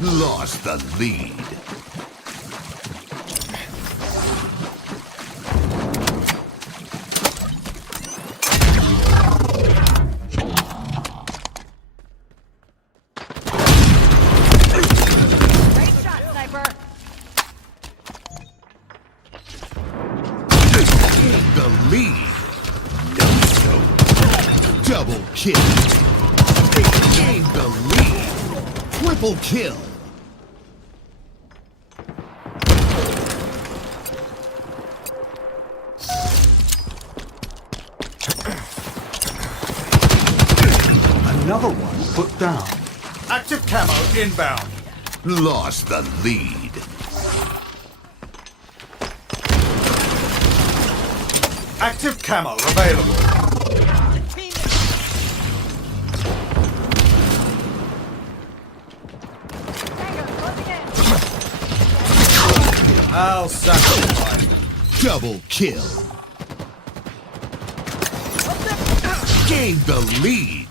Lost the lead. Great shot, sniper. The lead. No joke. Double kill. Gained the lead. Triple kill. Another one put down. Active camo inbound. Lost the lead. Active camo available. Tango, closing in. I'll sacrifice. Double kill. Gained the lead.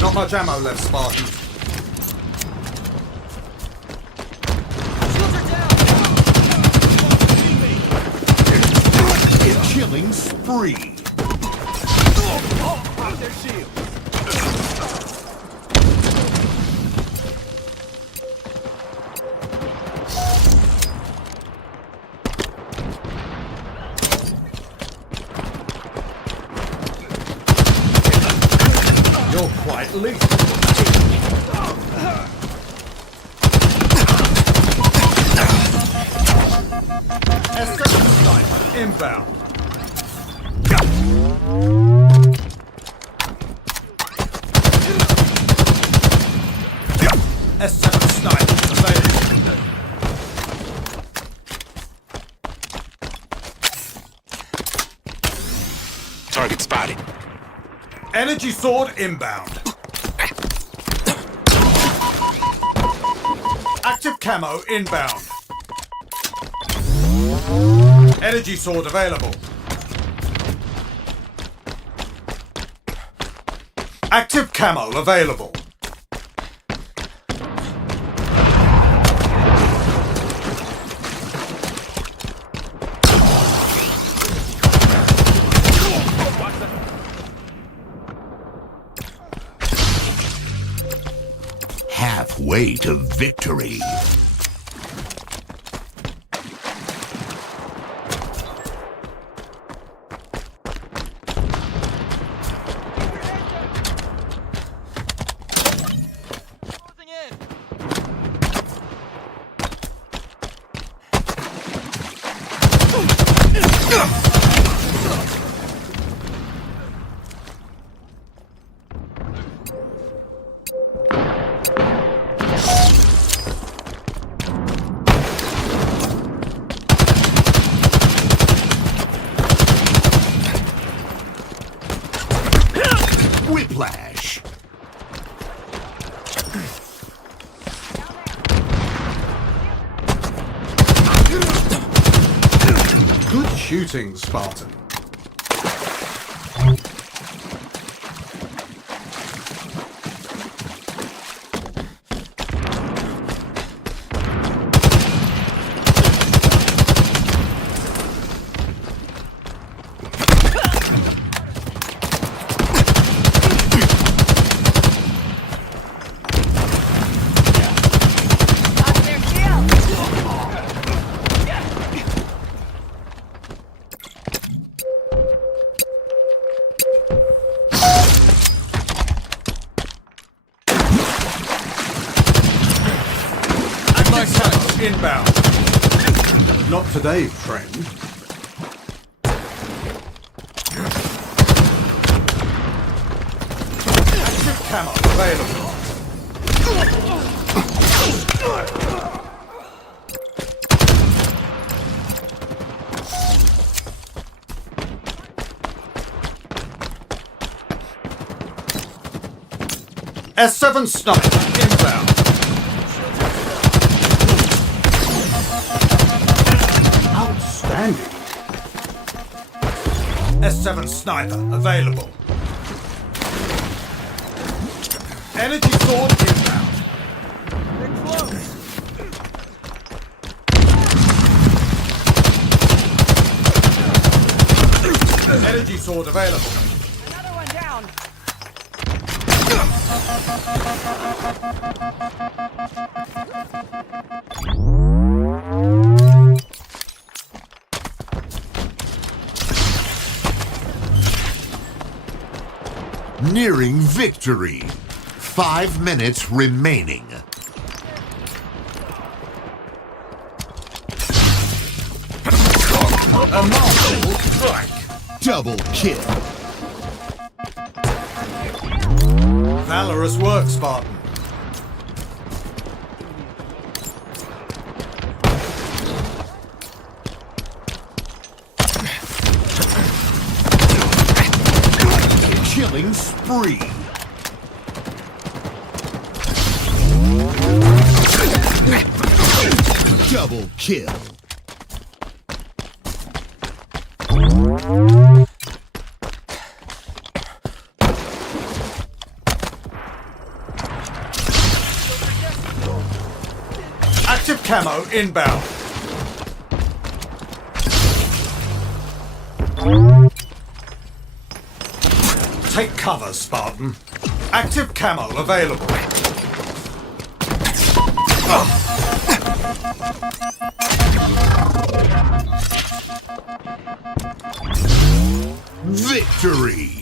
Not much ammo left, Spartan. Killing spree. You're quite lethal. S7 sniper inbound. S7 sniper available. Target spotted. Energy sword inbound. Active camo inbound. Energy sword available. Active camo available. Halfway to victory. Closing in. Whiplash. Good shooting, Spartan. Lost their shield. Active camo inbound. Not today, friend. Active camo available. S7 sniper inbound. Outstanding. S7 sniper available. Energy sword inbound. They're close. Energy sword available. Another one down. Nearing victory. 5 minutes remaining. A multiple strike. Double kill. Valorous work, Spartan. Killing spree. Double kill. Active camo inbound. Take cover, Spartan. Active camo available. Victory.